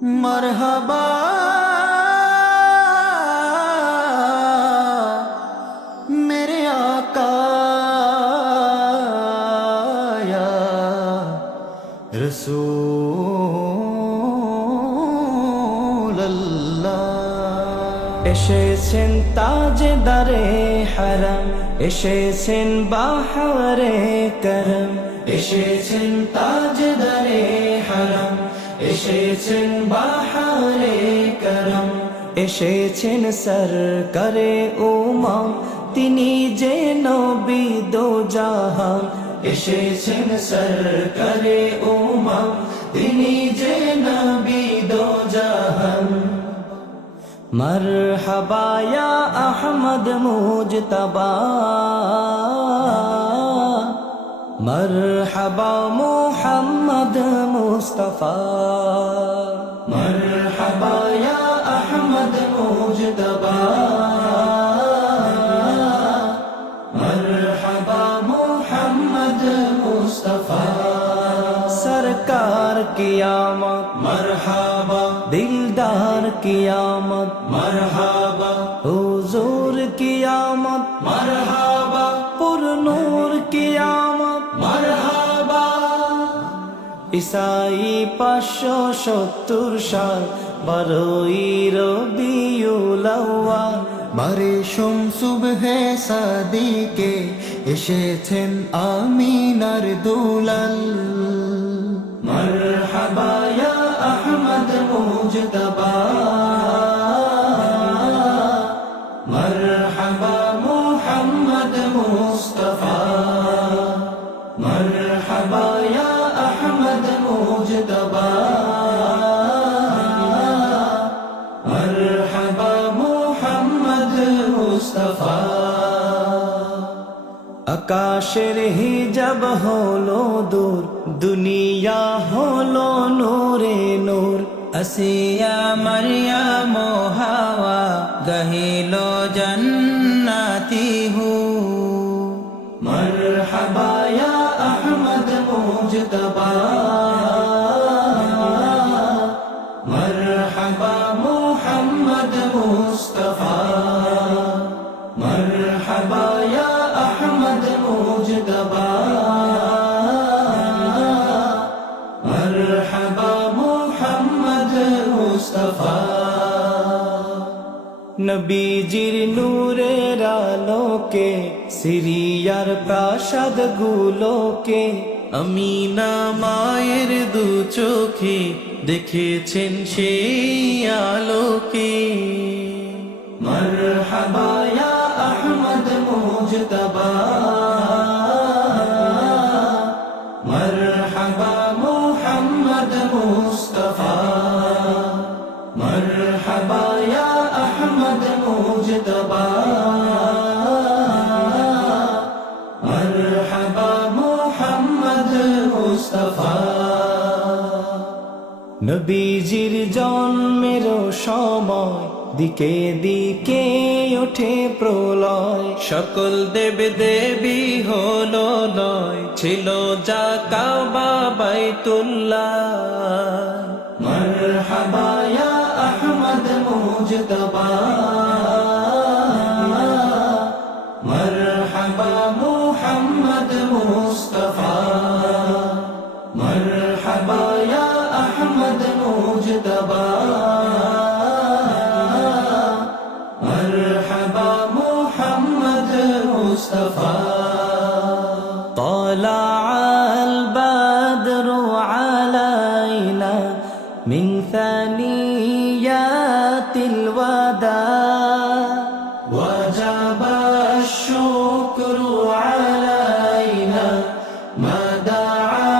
मरहबा मेरे आका या रसूल अल्लाह। এসেছেন তাজদারে হারাম, এসেছেন বাহারে করম, এসেছেন তাজদারে হারাম, এসেছেন বাহারে করম, এসেছেন সরকারে উম্মাহ তিনি যে নবী দো জাহান, এসেছেন সরকারে উম্মাহ তিনি যে নবী দো জাহান। मरहबा या अहमद मुजतबा, मरहबा मुहम्मद मुस्तफा, मरहबा या अहमद मुजतबा, मरहबा मुहम्मद मुस्तफा। सरकार की आमद मरहबा, दिलदार की आमद मरहबा, हुजूर की आमद मरहबा, पुरनूर की आमद मरहबा। ईसाई 570 साल 12 রবিউল আউয়াল, বারে সুবহে সাদিকে এসেছেন আমিনার দুলাল। मरहबा या अहमद मुजतबा, मरहबा मुहम्मद मुस्तफा, मरहबा या अहमद मुजतबा, मरहबा मुहम्मद मुस्तफा। আকাশের হিজাব হলো দূর, দুনিয়া হলো নূরে নূর, আসিয়া মারইয়াম হাওয়া গহিল জান্নাতি হু। মরহবা ইয়া আহমদ মুজতবা, মরহবা মুহাম্মদ মুস্তফা, মরহবা ইয়া अहमद मुजतबा, मरहबा मुहम्मद मुस्तफा। নবীজির নূরের আলোকে সিরিয়ার প্রাসাদ গুলোকে আমিনা মায়ের দু চোখে দেখেছেন সেই আলোকে। মরহবা ইয়া अहमद मुजतबा, मरहबा मुहम्मद मुस्तफा, मरहबा या अहमद मुजतबा, मरहबा मुहम्मद मुस्तफा। নবীজির জন্মের সময় দিকে দিকে ওঠে প্রলয়, সকল দেব দেবী হলো লয়, ছিল যা কাবা বাইতুল্লাহ। মরহবা ইয়া আহমদ মুজতবা, মরহবা মুহাম্মদ মুস্তফা, মরহবা ইয়া আহমদ মুজতবা, मरहबा मुहम्मद मुस्तफा। طلع البدر علينا من ثنيات الوداع، وجب الشكر علينا ما دعا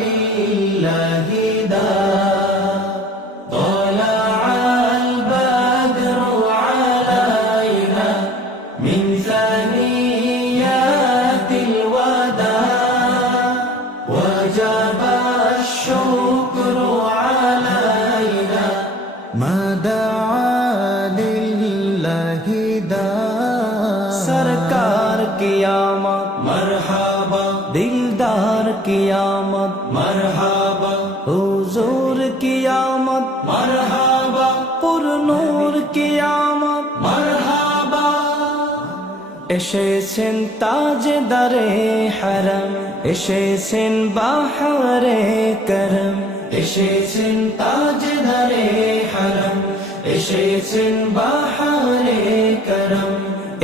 لله داع. طلع البدر علينا من ثنيات الوداع، وجب الشكر علينا ما دعا لله داع। सरकार की आमद मरहबा, दिलदार की आमद मरहबा, हुजूर की आमद মারহাবা পুরনূর কিয়ামত মারহাবা এসেছেন তাজদারে হারাম এসেছেন বাহারে করম এসেছেন তাজদারে হারাম এসেছেন বাহারে করম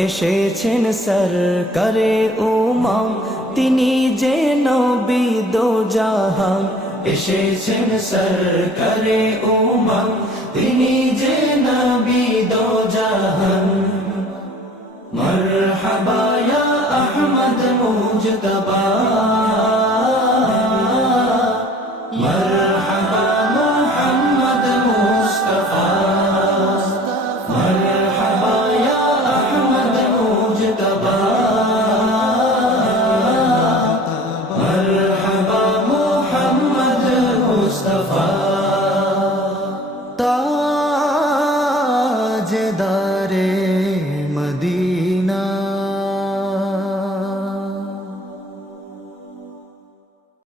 এসেছেন সরকারে উমাম তিনি যে নবী দো জাহান এসেছেন সরকারে উম্মাহ তিনি যে নবী দো জাহান মারহাবা ইয়া আহমদ মুজতবা মারহাবা মুহাম্মদ মুস্তাফা মারহাবা ইয়া আহমদ মুজতবা মারহাবা মুহাম্মদ মুস্তাফা তাজদারে